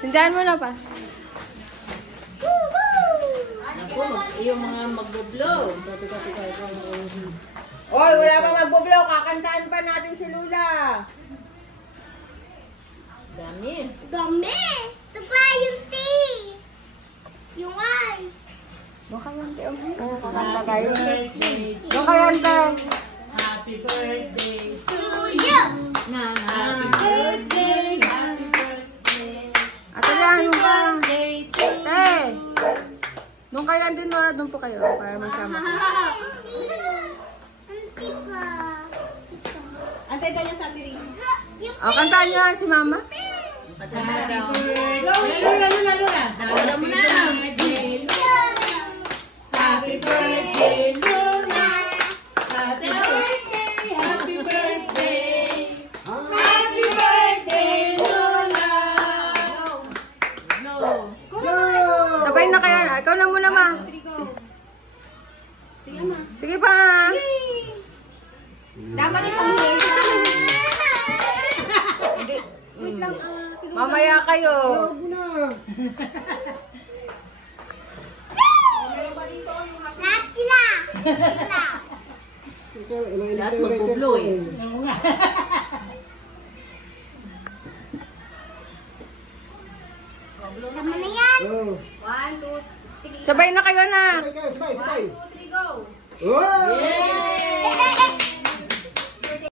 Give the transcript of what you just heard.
Sindihan mo na pa. Ako, yung mga magbo-blow. Oy, wala pa magbo-blow. Kakantaan pa natin si Lula. Dami. Dami! Ito pa yung tea! Yung ice! Doon kayo, Doon Happy birthday. Doon kayo, Happy birthday. To you! Happy birthday. Happy birthday. Ate lang, doon ka. Birthday to Hey! Doon kayo din, Nora. Doon po kayo. Para masama ko. Auntie pa. Antay tayo niya sa Ate Rin. Yung Kantaan niyo si Mama. Happy birthday. Happy birthday. Happy birthday, Luna. Happy birthday. Happy birthday. Happy birthday, Luna. Sabay na kayo. Ikaw na muna, Ma. Sige pa. Dapat isang Mamaya kayo. lahat sila! Lahat magbo-blow eh. Tama na yan! Sabay na kayo na. Yay!